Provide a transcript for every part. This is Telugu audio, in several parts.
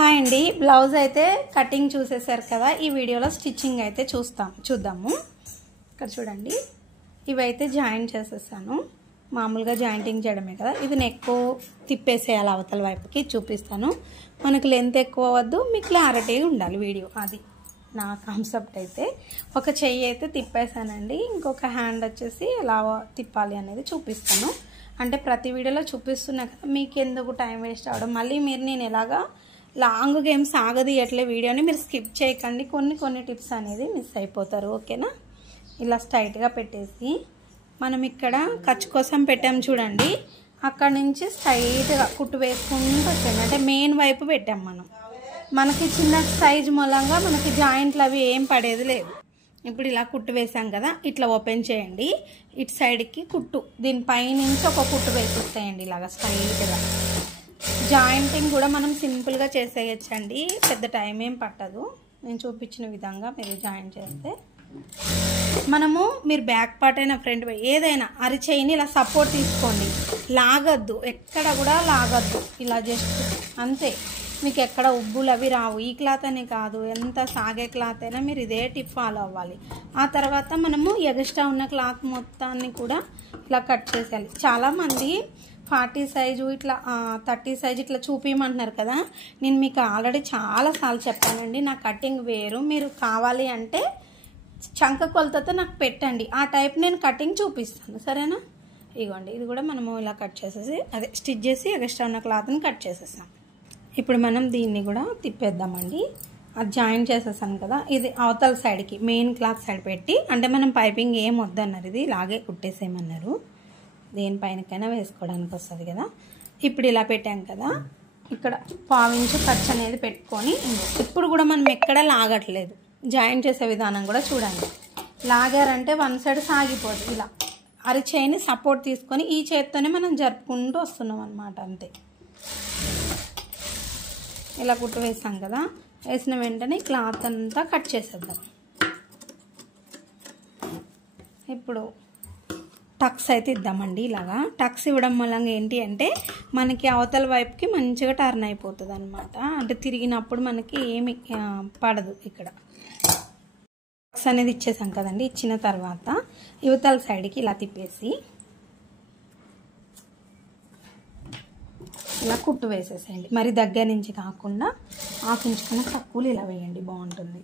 హాయ్ అండి, బ్లౌజ్ అయితే కటింగ్ చూసేసారు కదా. ఈ వీడియోలో స్టిచ్చింగ్ అయితే చూద్దాము. ఇక్కడ చూడండి, ఇవైతే జాయింట్ చేసేసాను. మామూలుగా జాయింటింగ్ చేయడమే కదా. ఇది నెక్ తిప్పేసేయాలి అవతల వైపుకి, చూపిస్తాను. మనకు లెంత్ ఎక్కువ వద్దు, మీకు క్లారిటీ ఉండాలి వీడియో. అది నా కాన్సెప్ట్. అయితే ఒక చెయ్యి అయితే తిప్పేసానండి, ఇంకొక హ్యాండ్ వచ్చేసి ఎలా తిప్పాలి అనేది చూపిస్తాను. అంటే ప్రతి వీడియోలో చూపిస్తున్నా కదా, మీకు ఎందుకు టైం వేస్ట్ అవ్వడం. మళ్ళీ మీరు నేను ఎలాగా లాంగ్ గేమ్ సాగదీయట్లే వీడియోని మీరు స్కిప్ చేయకండి. కొన్ని టిప్స్ అనేది మిస్ అయిపోతారు. ఓకేనా? ఇలా స్ట్రైట్గా పెట్టేసి మనం ఇక్కడ ఖర్చు కోసం పెట్టాం చూడండి, అక్కడ నుంచి స్ట్రైట్గా కుట్టు వేసుకుంటూ వచ్చాము. అంటే మెయిన్ వైపు పెట్టాం మనం. మనకి చిన్న సైజు మూలంగా మనకి జాయింట్లు అవి ఏం పడేది లేదు. ఇప్పుడు ఇలా కుట్టు వేసాం కదా, ఇట్లా ఓపెన్ చేయండి. ఇటు సైడ్కి కుట్టు, దీనిపై నుంచి ఒక కుట్టు వేసేస్తాయండి ఇలాగా స్ట్రైట్గా. జాయింటింగ్ కూడా మనం సింపుల్గా చేసేయచ్చండి, పెద్ద టైం ఏం పట్టదు. నేను చూపించిన విధంగా మీరు జాయింట్ చేస్తే మీరు బ్యాక్ పార్ట్ అయినా ఫ్రంట్ ఏదైనా అరిచేయిని ఇలా సపోర్ట్ తీసుకోండి. లాగద్దు, ఎక్కడ కూడా లాగద్దు. ఇలా జస్ట్ అంతే. మీకు ఎక్కడ ఉబ్బులు అవి రావు. ఈ క్లాత్ అనే కాదు, ఎంత సాగే క్లాత్ అయినా మీరు ఇదే టిప్ ఫాలో అవ్వాలి. ఆ తర్వాత మనము ఎగస్ట్రా ఉన్న క్లాత్ మొత్తాన్ని కూడా ఇలా కట్ చేసేయాలి. చాలామంది 40 సైజు ఇట్లా 30 సైజు ఇట్లా చూపించమంటున్నారు కదా. నేను మీకు ఆల్రెడీ చాలాసార్లు చెప్పానండి, నా కటింగ్ వేరు. మీరు కావాలి అంటే చంక కొలతతో నాకు పెట్టండి, ఆ టైప్ నేను కటింగ్ చూపిస్తాను. సరేనా? ఇదిగోండి, ఇది కూడా మనము ఇలా కట్ చేసేసి స్టిచ్ చేసి ఎక్స్ట్రా ఉన్న క్లాత్ని కట్ చేసేసాం. ఇప్పుడు మనం దీన్ని కూడా తిప్పేద్దామండి. అది జాయింట్ చేసేసాను కదా, ఇది అవతల సైడ్కి మెయిన్ క్లాత్ సైడ్ పెట్టి, అంటే మనం పైపింగ్ ఏం వద్దన్నారు, ఇది ఇలాగే కుట్టేసేయమన్నారు. దేనిపైనకైనా వేసుకోవడానికి వస్తుంది కదా. ఇప్పుడు ఇలా పెట్టాం కదా, ఇక్కడ 1/2 ఇంచు ఖర్చు అనేది పెట్టుకొని, ఇప్పుడు కూడా మనం ఎక్కడ లాగట్లేదు. జాయింట్ చేసే విధానం కూడా చూడండి. లాగారంటే వన్ సైడ్ సాగిపోదు. ఇలా అరిచేయిని సపోర్ట్ తీసుకొని ఈ చేత్తోనే మనం జరుపుకుంటూ వస్తున్నాం అన్నమాట. అంతే. ఇలా కుట్టు వేసాం కదా, వేసిన వెంటనే క్లాత్ అంతా కట్ చేసేద్దాం. ఇప్పుడు టక్స్ అయితే ఇద్దామండి. ఇలాగా టక్స్ ఇవ్వడం మూలంగా ఏంటి అంటే మనకి అవతల వైపుకి మంచిగా టర్న్ అయిపోతుంది అనమాట. అంటే తిరిగినప్పుడు మనకి ఏమి పడదు. ఇక్కడ టక్స్ అనేది ఇచ్చేసాం కదండి. ఇచ్చిన తర్వాత యువతల సైడ్కి ఇలా తిప్పేసి ఇలా కుట్టు వేసేసేయండి. మరి దగ్గర నుంచి కాకుండా 1/2 ఇంచు కన్నా తక్కువలు ఇలా వేయండి, బాగుంటుంది.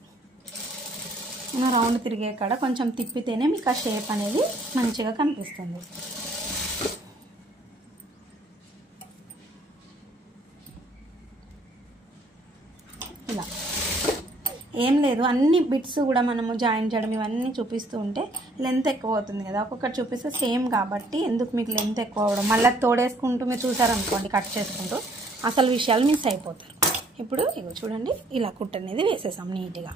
మనం రౌండ్ తిరిగే కాడ కొంచెం తిప్పితేనే మీకు ఆ షేప్ అనేది మంచిగా కనిపిస్తుంది. ఇలా ఏం లేదు, అన్ని బిట్స్ కూడా మనము జాయిన్ చేయడం ఇవన్నీ చూపిస్తూ ఉంటే లెంత్ ఎక్కువ అవుతుంది కదా. ఒక్కొక్కటి చూపిస్తే సేమ్ కాబట్టి ఎందుకు మీకు లెంత్ ఎక్కువ అవ్వడం. మళ్ళీ తోడేసుకుంటూ మీరు చూసారనుకోండి కట్ చేసుకుంటూ, అసలు విషయాలు మిస్ అయిపోతారు. ఇప్పుడు ఇగో చూడండి, ఇలా కుట్టు అనేది వేసేసాం నీట్గా.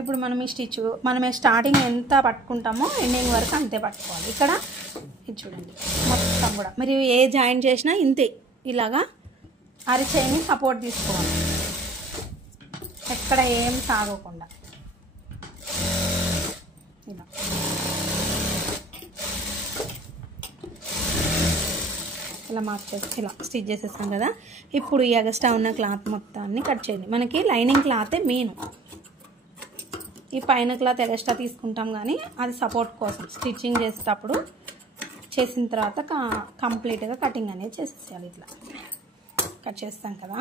ఇప్పుడు మనం ఈ స్టిచ్ స్టార్టింగ్ ఎంత పట్టుకుంటామో ఎండింగ్ వరకు అంతే పట్టుకోవాలి. ఇక్కడ ఇది చూడండి, మొత్తం కూడా మీరు ఏ జాయిన్ చేసినా ఇంతే. ఇలాగా అరిచేయిని సపోర్ట్ తీసుకోవాలి, ఎక్కడ ఏం సాగకుండా. ఇలా ఇలా మార్క్ చేసి ఇలా స్టిచ్ చేసేస్తాం కదా. ఇప్పుడు ఈ ఎగస్ట్రా ఉన్న క్లాత్ మొత్తాన్ని కట్ చేయండి. మనకి లైనింగ్ క్లాతే మెయిన్. ఈ పైన క్లాత్ ఎగస్ట్రా తీసుకుంటాం కానీ అది సపోర్ట్ కోసం స్టిచ్చింగ్ చేసేటప్పుడు. చేసిన తర్వాత కంప్లీట్గా కటింగ్ అనేది చేసేసేయాలి. ఇట్లా కట్ చేస్తాం కదా.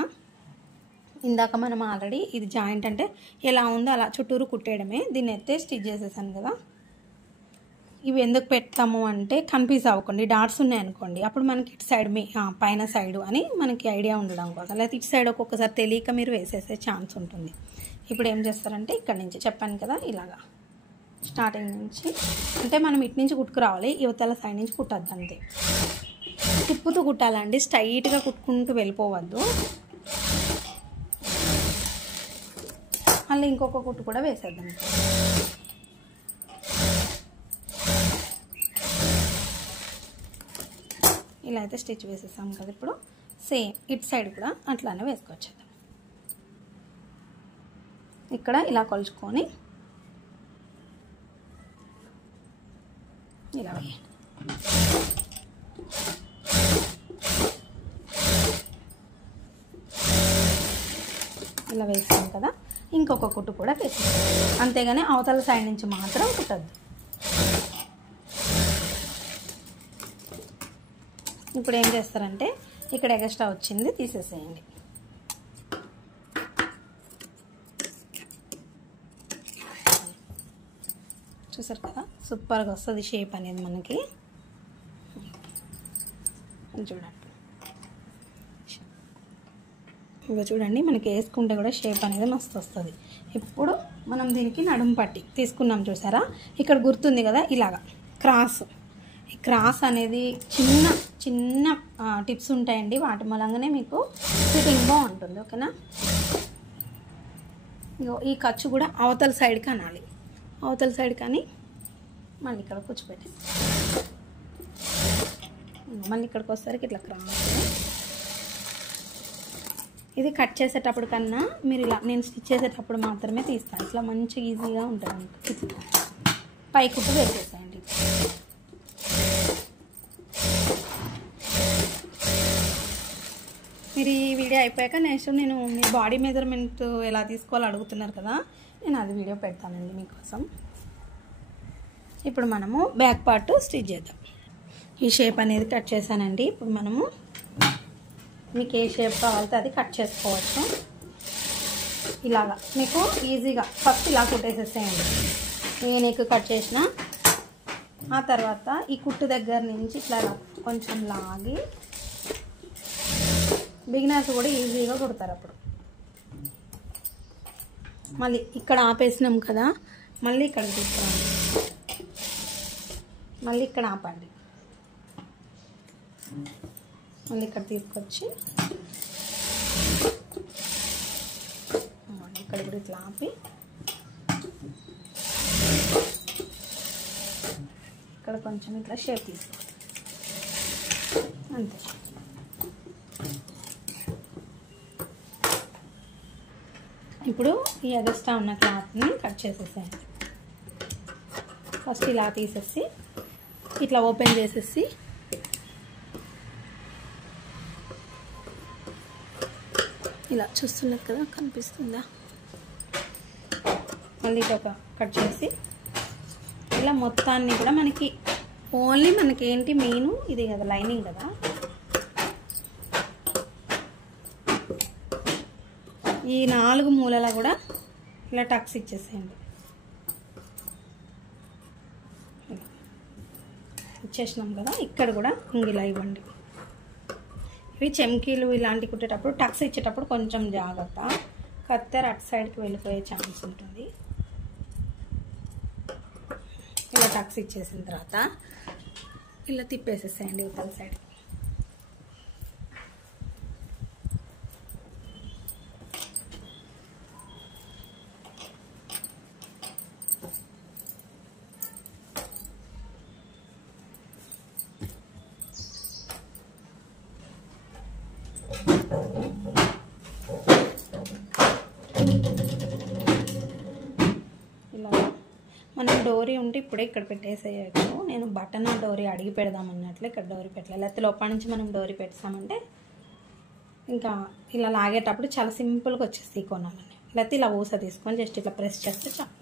ఇందాక మనం ఆల్రెడీ ఇది జాయింట్ అంటే ఎలా ఉందో అలా చుట్టూరు కుట్టేయడమే. దీన్ని అయితే స్టిచ్ చేసేసాను కదా. ఇవి ఎందుకు పెడతాము అంటే కన్ఫ్యూజ్ అవ్వకండి. డాట్స్ ఉన్నాయనుకోండి, అప్పుడు మనకి ఇటు సైడ్ పైన సైడు అని మనకి ఐడియా ఉండడం కోసం. లేకపోతే ఇటు సైడ్ ఒక్కొక్కసారి తెలియక మీరు వేసేసే ఛాన్స్ ఉంటుంది. ఇప్పుడు ఏం చేస్తారంటే ఇక్కడ నుంచి చెప్పాను కదా, ఇలాగా స్టార్టింగ్ నుంచి అంటే మనం ఇటు నుంచి కుట్టుకురావాలి, యువతల సైడ్ నుంచి కుట్టద్దు. అంతే. తిప్పుతూ కుట్టాలండి, స్ట్రైట్గా కుట్టుకుంటూ వెళ్ళిపోవద్దు. మళ్ళీ ఇంకొక కుట్టు కూడా వేసేద్దాం. ఇలా అయితే స్టిచ్ వేసేసాం కదా. ఇప్పుడు సేమ్ ఇటు సైడ్ కూడా అట్లానే వేసుకొచ్చేద్దాం. ఇక్కడ ఇలా కొలుచుకొని ఇలా వేయండి. ఇలా వేసాం కదా, ఇంకొక కుట్టు కూడా వేసాం. అంతేగాని అవతల సైడ్ నుంచి మాత్రం కుట్టద్దు. ఇప్పుడు ఏం చేస్తారంటే ఇక్కడ ఎక్స్ట్రా వచ్చింది తీసేసేయండి. చూసారు కదా, సూపర్గా వస్తుంది షేప్ అనేది మనకి. చూడండి, ఇంకా చూడండి మనకి వేసుకుంటే కూడా షేప్ అనేది మస్తు వస్తుంది. ఇప్పుడు మనం దీనికి నడుము పట్టి తీసుకున్నాం చూసారా, ఇక్కడ గుర్తుంది కదా ఇలాగా క్రాస్. ఈ క్రాస్ అనేది చిన్న చిన్న టిప్స్ ఉంటాయండి, వాటి మూలంగానే మీకు ఫిట్టింగ్ బాగుంటుంది. ఓకేనా, ఈ ఖర్చు కూడా అవతల సైడ్కి అనాలి. అవతల సైడ్ కానీ మళ్ళీ ఇక్కడ కూర్చోబెట్టి మళ్ళీ ఇక్కడికి వచ్చేసరికి ఇట్లా క్రాస్. ఇది కట్ చేసేటప్పుడు కన్నా మీరు ఇలా నేను స్టిచ్ చేసేటప్పుడు మాత్రమే తీస్తాను. ఇట్లా మంచి ఈజీగా ఉంటుంది. పై కుట్టు వేసేసేయండి. మీరు ఈ వీడియో అయిపోయాక నెక్స్ట్ నేను మీ బాడీ మెజర్మెంట్ ఎలా తీసుకోవాలో అడుగుతున్నారు కదా, నేను అది వీడియో పెడతానండి మీకోసం. ఇప్పుడు మనము బ్యాక్ పార్ట్ స్టిచ్ చేద్దాం. ఈ షేప్ అనేది కట్ చేశానండి. ఇప్పుడు మనము మీకు ఏ షేప్ కావాలితే అది కట్ చేసుకోవచ్చు. ఇలాగా మీకు ఈజీగా ఫస్ట్ ఇలా కుట్టేసేసేయండి. నేను ఎక్కువ కట్ చేసిన ఆ తర్వాత ఈ కుట్టు దగ్గర నుంచి ఇట్లా కొంచెం లాగి బిగినర్స్ కూడా ఈజీగా కుడతారు. అప్పుడు మళ్ళీ ఇక్కడ ఆపేసినాం కదా, మళ్ళీ ఇక్కడ తీసుకురండి, మళ్ళీ ఇక్కడ ఆపండి, మళ్ళీ ఇక్కడ తీసుకొచ్చి ఇక్కడ కూడా ఇట్లా ఆపి ఇక్కడ కొంచెం ఇట్లా షేప్ తీసుకోండి. అంతే. ఇప్పుడు ఈ ఎగస్ట్రా ఉన్న క్లాత్ని కట్ చేసేసేయండి. ఫస్ట్ ఇలా తీసేసి ఇట్లా ఓపెన్ చేసేసి ఇలా చూస్తున్నారు కదా, కనిపిస్తుందా? మళ్ళీ ఒక కట్ చేసి ఇలా మొత్తాన్ని కూడా మనకి ఓన్లీ మనకి ఏంటి మెయిన్ ఇది కదా, లైనింగ్ కదా. ఈ 4 మూలల కూడా ఇలా టక్స్ ఇచ్చేసేయండి. ఇచ్చేసినాం కదా, ఇక్కడ కూడా ఇంగిలా ఇవ్వండి. ఇవి చెమ్కీలు ఇలాంటి కుట్టేటప్పుడు టక్స్ ఇచ్చేటప్పుడు కొంచెం జాగ్రత్త, కత్తెర అటు సైడ్కి వెళ్ళిపోయే ఛాన్స్ ఉంటుంది. ఇలా టక్స్ ఇచ్చేసిన తర్వాత ఇలా తిప్పేసేసేయండి ఇవతల సైడ్. మనం డోరీ ఉంటే ఇప్పుడే ఇక్కడ పెట్టేసేయచ్చు. నేను బటన్ డోరీ అడిగి పెడదామన్నట్లు ఇక్కడ డోరీ పెట్టలేదు. లేకపోతే లోపల నుంచి మనం డోరీ పెట్టామంటే ఇంకా ఇలా లాగేటప్పుడు చాలా సింపుల్గా వచ్చేస్తాయి కొనాలని. లేకపోతే ఇలా ఊస తీసుకొని జస్ట్ ఇట్లా ప్రెస్ చేస్తే చాలు.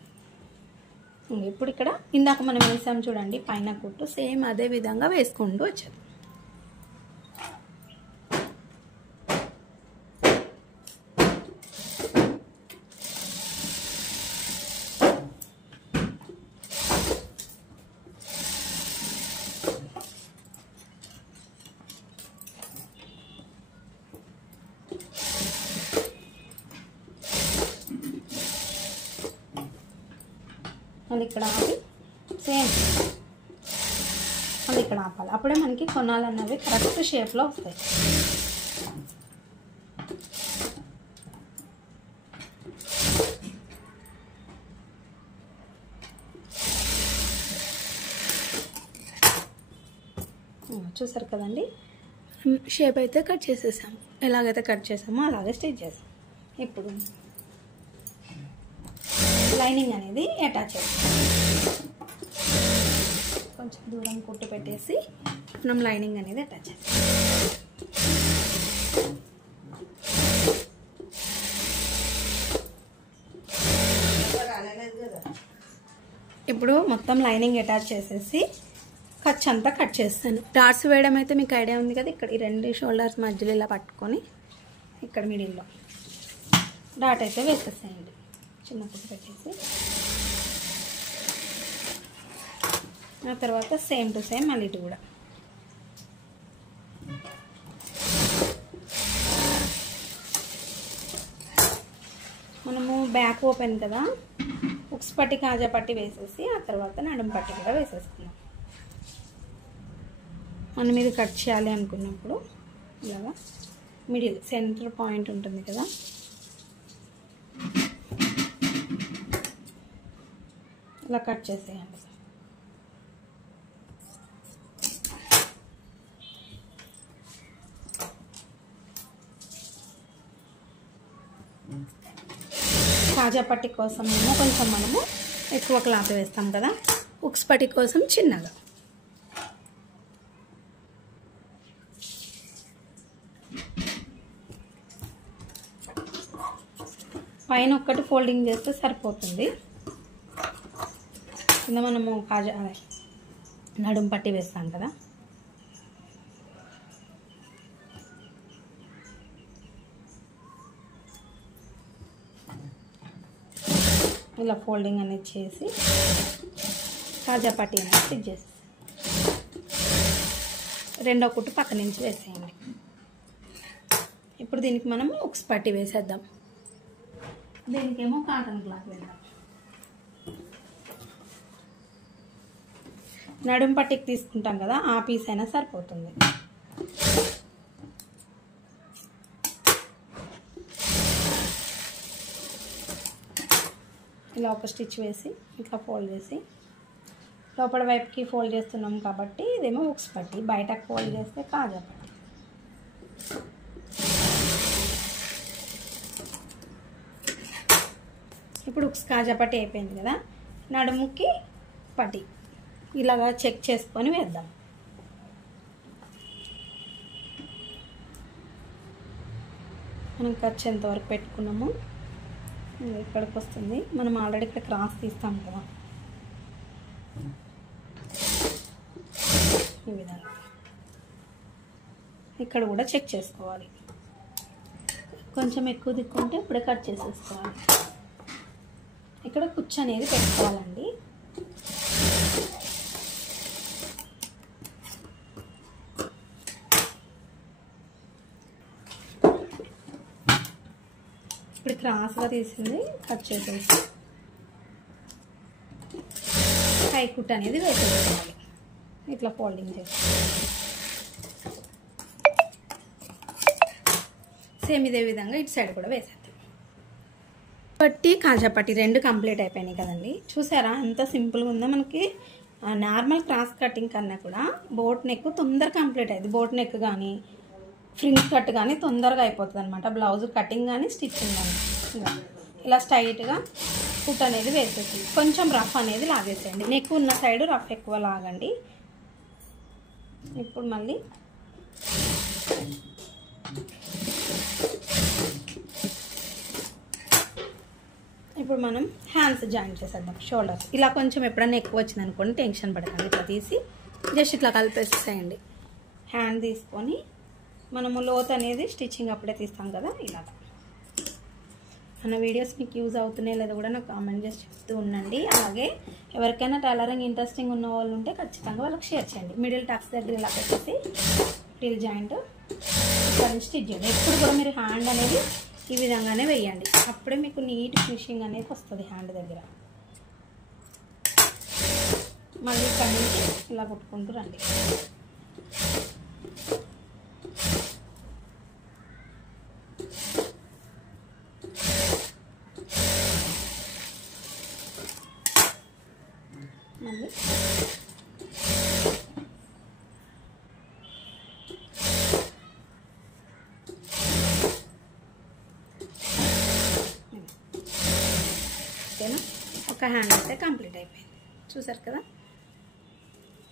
ఇప్పుడు ఇక్కడ ఇందాక మనం వేసాం చూడండి పైన కుట్టు, సేమ్ అదే విధంగా వేసుకుంటూ వచ్చేది. మళ్ళీ ఇక్కడ ఆపి సేమ్ మళ్ళీ ఇక్కడ ఆపాలి. అప్పుడే మనకి కొనాలన్నవి కరెక్ట్ షేప్లో వస్తాయి. చూసారు కదండి, షేప్ అయితే కట్ చేసేసాము. ఎలాగైతే కట్ చేసామో అలాగే స్టిచ్ చేసాం. ఇప్పుడు లైనింగ్ అనేది అటాచ్ చేస్తాం. కొంచెం దూరం కుట్టు పెట్టేసి మనం లైనింగ్ అనేది అటాచ్ చేస్తాం. ఇప్పుడు మొత్తం లైనింగ్ అటాచ్ చేసేసి ఖర్చు అంతా కట్ చేస్తాను. డాట్స్ వేయడం అయితే మీకు ఐడియా ఉంది కదా, ఇక్కడ ఈ 2 షోల్డర్స్ మధ్యలో ఇలా పట్టుకొని ఇక్కడ మిడిల్లో డాట్ అయితే వేసేసేయండి. చిన్న కుట్టు పెట్టేసి ఆ తర్వాత సేమ్ టు సేమ్ మళ్ళీ ఇటు కూడా మనము బ్యాక్ ఓపెన్ కదా, ఉక్స్ పట్టి కాజా పట్టి వేసేసి ఆ తర్వాత నడుము పట్టి కూడా వేసేసుకున్నాం. మనం ఇది కట్ చేయాలి అనుకున్నప్పుడు ఇలాగా మిడిల్ సెంటర్ పాయింట్ ఉంటుంది కదా, ఇలా కట్ చేసేయండి. కాజా పట్టి కోసం కొంచెం మనము ఎక్కువ క్లాత్ వేస్తాం కదా, ఉక్స్ పట్టి కోసం చిన్నగా. పైన ఒక్కటి ఫోల్డింగ్ చేస్తే సరిపోతుంది. కింద మనము కాజా నడుము పట్టి వేస్తాం కదా, ఇలా ఫోల్డింగ్ అనేది చేసి కాజా పట్టి అనేది స్టిచ్ చేసి రెండో కుట్టు పక్క నుంచి వేసేయండి. ఇప్పుడు దీనికి మనము ఉక్స్ పట్టి వేసేద్దాం. దీనికేమో కాటన్ క్లాత్ వేద్దాం. నడుము పట్టికి తీసుకుంటాం కదా, ఆ పీస్ అయినా సరిపోతుంది. ఇలా ఒక స్టిచ్ వేసి ఇట్లా ఫోల్డ్ చేసి లోపల వైపుకి ఫోల్డ్ చేస్తున్నాం కాబట్టి ఇదేమో ఉక్స్ పట్టి, బయటకు ఫోల్డ్ చేస్తే కాజా పట్టి. ఇప్పుడు ఉక్స్ కాజా పట్టి అయిపోయింది కదా, నడుముకి పట్టి ఇలాగా చెక్ చేసుకొని వేద్దాం. మనం ఖర్చు ఎంతవరకు పెట్టుకున్నాము ఇక్కడికి వస్తుంది. మనం ఆల్రెడీ ఇక్కడ క్రాస్ తీస్తాం కదా, ఈ విధంగా ఇక్కడ కూడా చెక్ చేసుకోవాలి. కొంచెం ఎక్కువ దిక్కుంటే ఇప్పుడే కట్ చేసేసుకోవాలి. ఇక్కడ కుచ్చు అనేది పెట్టుకోవాలండి. ఇప్పుడు క్రాస్గా తీసింది కట్ చేసేసి హై కుట్ అనేది వేసేసుకోవాలి. ఇట్లా ఫోల్డింగ్ చేసి సేమ్ ఇదే విధంగా ఇటు సైడ్ కూడా వేసేద్దాం. పట్టి కాజా పట్టి 2 కంప్లీట్ అయిపోయినాయి కదండి. చూసారా ఎంత సింపుల్గా ఉందో. మనకి నార్మల్ క్రాస్ కటింగ్ కన్నా కూడా బోట్ నెక్ తొందరగా కంప్లీట్ అయింది. బోట్ నెక్ కానీ ఫ్రింజ్ కట్ కానీ తొందరగా అయిపోతుంది అనమాట. బ్లౌజ్ కటింగ్ కానీ స్టిచ్చింగ్ కానీ ఇలా స్ట్రైట్గా కుట్ అనేది వేసేసి కొంచెం రఫ్ అనేది లాగేసేయండి. నెక్ ఉన్న సైడ్ రఫ్ ఎక్కువ లాగండి. ఇప్పుడు మళ్ళీ ఇప్పుడు మనం హ్యాండ్స్ జాయిన్ చేసేద్దాం. షోల్డర్స్ ఇలా కొంచెం ఎప్పుడన్నా ఎక్కువ వచ్చింది అనుకోండి, టెన్షన్ పడకండి. ఇట్లా తీసి జస్ట్ ఇట్లా కలిపేసేయండి. హ్యాండ్ తీసుకొని మనము లోత్ అనేది స్టిచ్చింగ్ అప్పుడే తీస్తాం కదా, ఇలాగ. మన వీడియోస్ మీకు యూజ్ అవుతున్నాయి లేదా కూడా నాకు కామెంట్ చేసి చెప్తూ ఉండండి. అలాగే ఎవరికైనా టైలరింగ్ ఇంట్రెస్టింగ్ ఉన్న వాళ్ళు ఉంటే ఖచ్చితంగా వాళ్ళకి షేర్ చేయండి. మిడిల్ టక్స్ దగ్గర ఇలా పెట్టేసి మిడిల్ జాయింట్ స్టిచ్ చేయండి. ఎప్పుడు కూడా మీరు హ్యాండ్ అనేది ఈ విధంగానే వేయండి. అప్పుడే మీకు నీట్ ఫినిషింగ్ అనేది వస్తుంది హ్యాండ్ దగ్గర. మళ్ళీ ఇక్కడి నుంచి ఇలా కుట్టుకుంటూ రండి. మళ్ళీ ఓకేనా, ఒక హ్యాండ్ అయితే కంప్లీట్ అయిపోయింది. చూసారు కదా,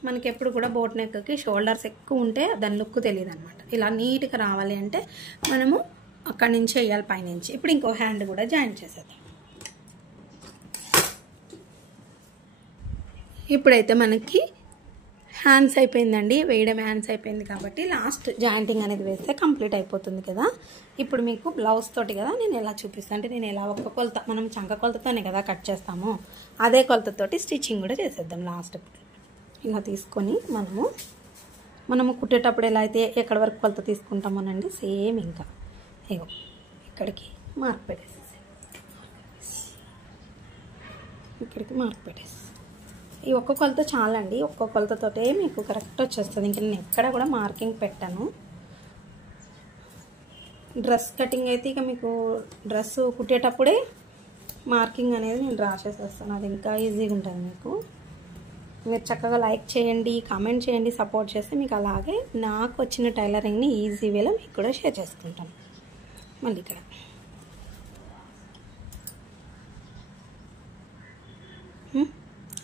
మనకి ఎప్పుడు కూడా బోట్ నెక్కి షోల్డర్స్ ఎక్కువ ఉంటే దాని లుక్ తెలియదు అనమాట. ఇలా నీట్గా రావాలి అంటే మనము అక్కడి నుంచి వేయాలి పైనుంచి. ఇప్పుడు ఇంకో హ్యాండ్ కూడా జాయిన్ చేసేద్దాం. ఇప్పుడైతే మనకి హ్యాండ్స్ అయిపోయిందండి, వేయడం హ్యాండ్స్ అయిపోయింది కాబట్టి లాస్ట్ జాయింటింగ్ అనేది వేస్తే కంప్లీట్ అయిపోతుంది కదా. ఇప్పుడు మీకు బ్లౌజ్ తోటి కదా నేను ఎలా చూపిస్తాను అంటే, నేను ఎలా ఒక్క కొలత, మనం చంక కొలతతోనే కదా కట్ చేస్తాము, అదే కొలతతోటి స్టిచ్చింగ్ కూడా చేసేద్దాం. లాస్ట్ ఇలా తీసుకొని మనము కుట్టేటప్పుడు ఎలా అయితే ఎక్కడి వరకు కొలత తీసుకుంటామోనండి, సేమ్ ఇంకా ఇగో ఇక్కడికి మార్క్ పెట్టేసేసి, ఇక్కడికి మార్క్ పెట్టేసి, ఈ ఒక్క కొలత చాలండి. ఒక్క కొలతతోటే మీకు కరెక్ట్ వచ్చేస్తుంది. ఇంకా నేను ఎక్కడ కూడా మార్కింగ్ పెట్టాను. డ్రెస్ కటింగ్ అయితే ఇక మీకు డ్రెస్ కుట్టేటప్పుడే మార్కింగ్ అనేది నేను డ్రా చేసేస్తాను. అది ఇంకా ఈజీగా ఉంటుంది మీకు. మీరు చక్కగా లైక్ చేయండి, కామెంట్ చేయండి, సపోర్ట్ చేస్తే మీకు అలాగే నాకు వచ్చిన టైలరింగ్ని ఈజీ వేలో మీకు కూడా షేర్ చేసుకుంటాను. మళ్ళీ ఇక్కడ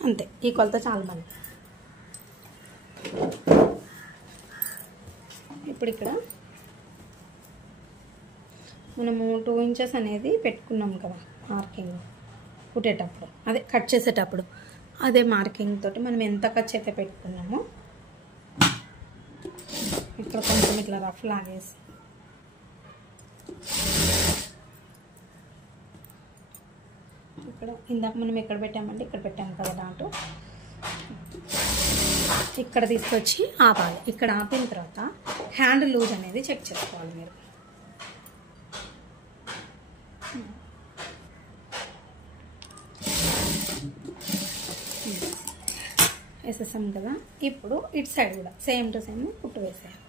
అంతే, ఈ కొలత చాలు మనకి. ఇప్పుడు ఇక్కడ మనము 2 ఇంచెస్ అనేది పెట్టుకున్నాం కదా మార్కింగ్ కుట్టేటప్పుడు, అదే కట్ చేసేటప్పుడు, అదే మార్కింగ్ తోటి మనం ఎంత ఖర్చు అయితే పెట్టుకున్నామో ఇక్కడ కొంచెం ఇట్లా రఫ్ లాగేసి ఇక్కడ ఇందాక మనం ఎక్కడ పెట్టామంటే ఇక్కడ పెట్టాము కదా డాటు, ఇక్కడ తీసుకొచ్చి ఆపాలి. ఇక్కడ ఆపిన తర్వాత హ్యాండ్ లూజ్ అనేది చెక్ చేసుకోవాలి మీరు. వేసేసాం కదా. ఇప్పుడు ఇటు సైడ్ కూడా సేమ్ టు సేమ్ కుట్టు వేసేయాలి.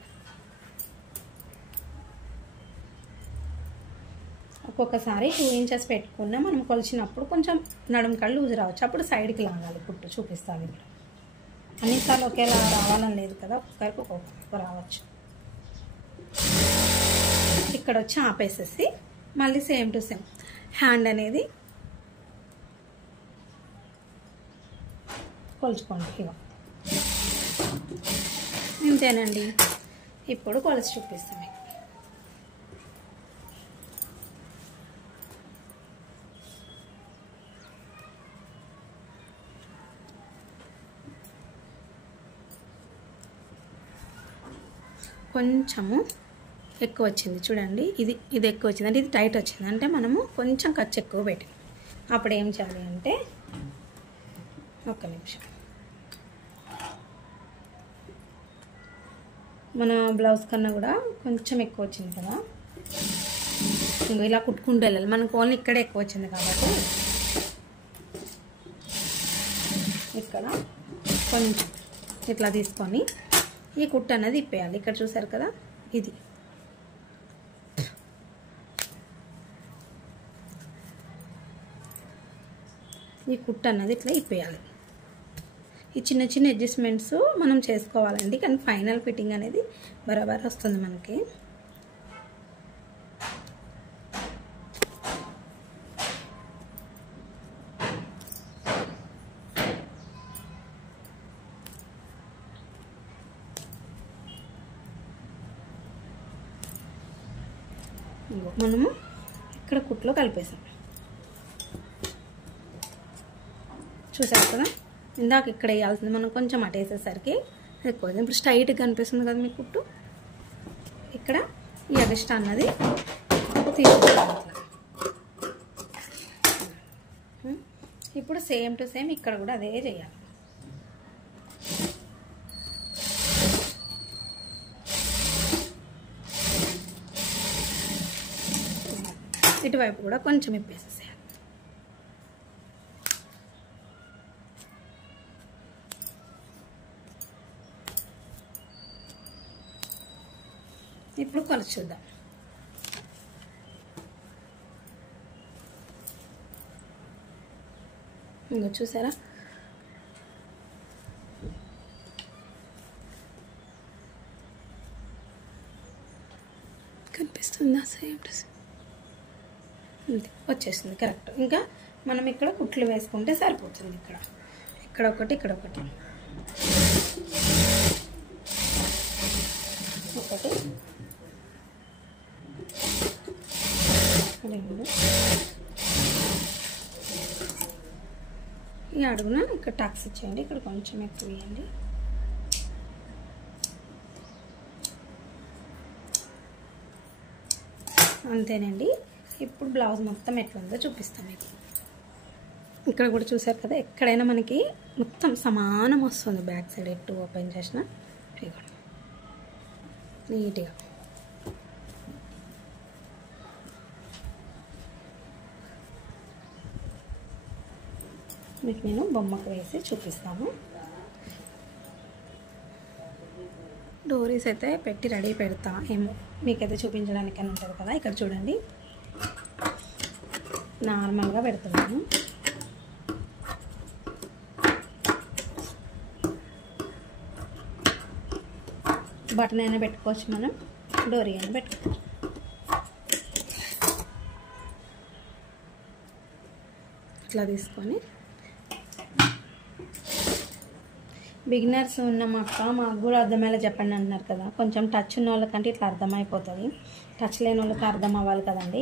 ఒక్కొక్కసారి 2 ఇంచెస్ పెట్టుకున్నా మనం కొలిచినప్పుడు కొంచెం నడుము కళ్ళు లూజ్ రావచ్చు, అప్పుడు సైడ్కి లాగాలి కుట్టు. చూపిస్తాను ఇక్కడ. అన్నిసార్లు ఒకేలా రావాలని లేదు కదా, ఒక్కొక్కరికి ఒక్కొక్క రావచ్చు. ఇక్కడ వచ్చి ఆపేసేసి మళ్ళీ సేమ్ టు సేమ్ హ్యాండ్ అనేది కొలుచుకోండి. ఇక ఇంతేనండి. ఇప్పుడు కొలిచి చూపిస్తాం. కొంచెము ఎక్కువ వచ్చింది చూడండి, ఇది ఎక్కువ వచ్చింది అంటే ఇది టైట్ వచ్చింది అంటే మనము కొంచెం ఖర్చు ఎక్కువ పెట్టి, అప్పుడు ఏం చేయాలి అంటే, ఒక్క నిమిషం, మన బ్లౌజ్ కన్నా కూడా కొంచెం ఎక్కువ వచ్చింది కదా, ఇంకా ఇలా కుట్టుకుంటూ వెళ్ళాలి. మనకు ఓన్లీ ఇక్కడే ఎక్కువ వచ్చింది కాబట్టి ఇక్కడ కొంచెం ఇట్లా తీసుకొని ఈ కుట్టు అనేది ఇప్పేయాలి. ఇక్కడ చూసారు కదా, ఇది ఈ కుట్టు అన్నది ఇట్లా ఇప్పేయాలి. ఈ చిన్న చిన్న అడ్జస్ట్మెంట్స్ మనం చేసుకోవాలండి, కానీ ఫైనల్ ఫిట్టింగ్ అనేది బరాబర్ వస్తుంది మనకి. మనము ఇక్కడ కుట్లో కలిపేసాం. చూసారు కదా, ఇందాక ఇక్కడ వేయాల్సింది మనం కొంచెం అటు వేసేసరికి ఎక్కువ. ఇప్పుడు స్ట్రైట్గా కనిపిస్తుంది కదా మీ కుట్టు, ఇక్కడ ఈ ఎగస్ట్రా అన్నది తీసుకోవాలి. ఇప్పుడు సేమ్ టు సేమ్ ఇక్కడ కూడా అదే చేయాలి. ఇటువైపు కూడా కొంచెం ఇప్పేసేసేయాలి. ఇప్పుడు కొలిచి చూద్దాం. ఇంకా చూసారా, కనిపిస్తుందా? సేమ్ వచ్చేస్తుంది కరెక్ట్. ఇంకా మనం ఇక్కడ కుట్లు వేసుకుంటే సరిపోతుంది. ఇక్కడ ఒకటి, ఇక్కడ ఒకటి, ఒకటి, రెండు, ఈ అడుగున ఇక్కడ టక్స్ ఇచ్చేయండి, ఇక్కడ కొంచెం ఎక్కువ ఇవ్వండి. అంతేనండి. ఇప్పుడు బ్లౌజ్ మొత్తం ఎట్లుందో చూపిస్తాం మీకు. ఇక్కడ కూడా చూసారు కదా, ఎక్కడైనా మనకి మొత్తం సమానం వస్తుంది. బ్యాక్ సైడ్ ఎటు ఓపెన్ చేసిన నీట్గా. మీకు నేను బొమ్మకు వేసి చూపిస్తాను. డోరీస్ అయితే పెట్టి రెడీ పెడతా, ఏమో మీకైతే చూపించడానికి అని ఉంటుంది కదా. ఇక్కడ చూడండి, నార్మల్గా పెడుతున్నాను. బటన్ అయినా పెట్టుకోవచ్చు, మనం డోరీ అయినా పెట్టుకోవచ్చు. ఇట్లా తీసుకొని బిగినర్స్ ఉన్నామక్క మాకు కూడా అర్థమయ్యేలా చెప్పండి అంటున్నారు కదా. కొంచెం టచ్ ఉన్న వాళ్ళకంటే ఇట్లా అర్థమైపోతుంది, టచ్ లేని వాళ్ళకి అర్థం అవ్వాలి కదండి.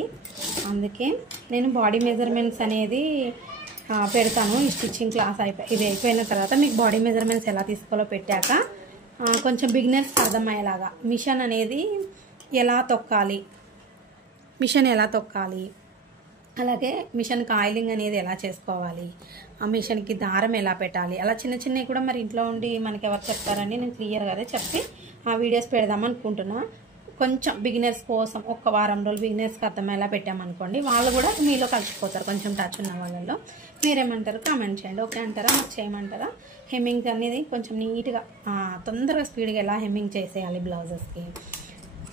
అందుకే నేను బాడీ మెజర్మెంట్స్ అనేది పెడతాను. ఈ స్టిచ్చింగ్ క్లాస్ ఇది అయిపోయిన తర్వాత మీకు బాడీ మెజర్మెంట్స్ ఎలా తీసుకోవాలో పెట్టాక కొంచెం బిగినర్స్కి అర్థమయ్యేలాగా మిషన్ అనేది ఎలా తొక్కాలి, అలాగే మిషన్కి ఆయిలింగ్ అనేది ఎలా చేసుకోవాలి, ఆ మిషన్కి దారం ఎలా పెట్టాలి, అలా చిన్న చిన్నవి కూడా మరి ఇంట్లో ఉండి మనకి ఎవరు చెప్తారని నేను క్లియర్గా చెప్పి ఆ వీడియోస్ పెడదాం అనుకుంటున్నా. కొంచెం బిగినర్స్ కోసం ఒక వారం రోజులు బిగినర్స్కి అర్థమయ్యేలా పెట్టామనుకోండి, వాళ్ళు కూడా మీలో కలిసిపోతారు. కొంచెం టచ్ ఉన్న వాళ్ళలో మీరేమంటారు కామెంట్ చేయండి. ఓకే అంటారా, మాకు చేయమంటారా? హెమ్మింగ్ అనేది కొంచెం నీట్గా తొందరగా స్పీడ్గా ఎలా హెమ్మింగ్ చేసేయాలి బ్లౌజెస్కి,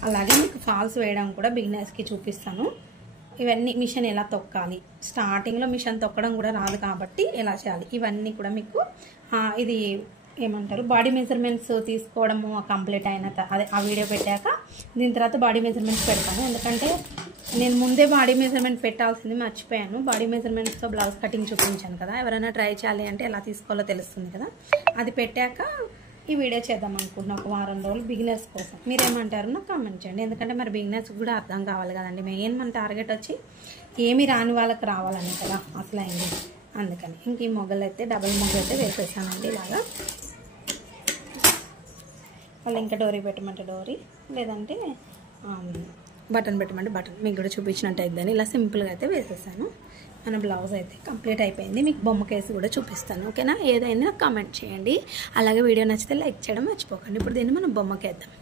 అలాగే మీకు ఫాల్స్ వేయడం కూడా బిగినర్స్కి చూపిస్తాను. ఇవన్నీ మిషన్ ఎలా తొక్కాలి, స్టార్టింగ్లో మిషన్ తొక్కడం కూడా రాదు కాబట్టి ఎలా చేయాలి, ఇవన్నీ కూడా మీకు ఇది ఏమంటారు బాడీ మెజర్మెంట్స్ తీసుకోవడము కంప్లీట్ అయిన అదే ఆ వీడియో పెట్టాక దీని తర్వాత బాడీ మెజర్మెంట్స్ పెడతాను. ఎందుకంటే నేను ముందే బాడీ మెజర్మెంట్ పెట్టాల్సింది మర్చిపోయాను. బాడీ మెజర్మెంట్స్తో బ్లౌజ్ కటింగ్ చూపించాను కదా, ఎవరైనా ట్రై చేయాలి అంటే ఎలా తీసుకోవాలో తెలుస్తుంది కదా. అది పెట్టాక ఈ వీడియో చేద్దాం అనుకుంటున్నా ఒక వారం రోజులు బిగినర్స్ కోసం. మీరేమంటారు నాకు కామెంట్ చేయండి. ఎందుకంటే మరి బిగినర్స్ కూడా అర్థం కావాలి కదండి. మెయిన్ మన టార్గెట్ వచ్చి ఏమి రాని వాళ్ళకి రావాలని కదా అసలు అయింది. అందుకని ఇంక ఈ మొగ్గలు అయితే డబుల్ మొగ్గలు అయితే వేసేసానండి. ఇలాగా వాళ్ళు ఇంకా డోరీ పెట్టమంటే డోరీ, లేదంటే బటన్ పెట్టమంటే బటన్, మీకు కూడా చూపించినట్టు అయిద్దని ఇలా సింపుల్గా అయితే వేసేసాను. మన బ్లౌజ్ అయితే కంప్లీట్ అయిపోయింది. మీకు బొమ్మ కేసు కూడా చూపిస్తాను. ఓకేనా, ఏదైనా కామెంట్ చేయండి. అలాగే వీడియో నచ్చితే లైక్ చేయడం మర్చిపోకండి. ఇప్పుడు దీన్ని మనం బొమ్మకేద్దాం.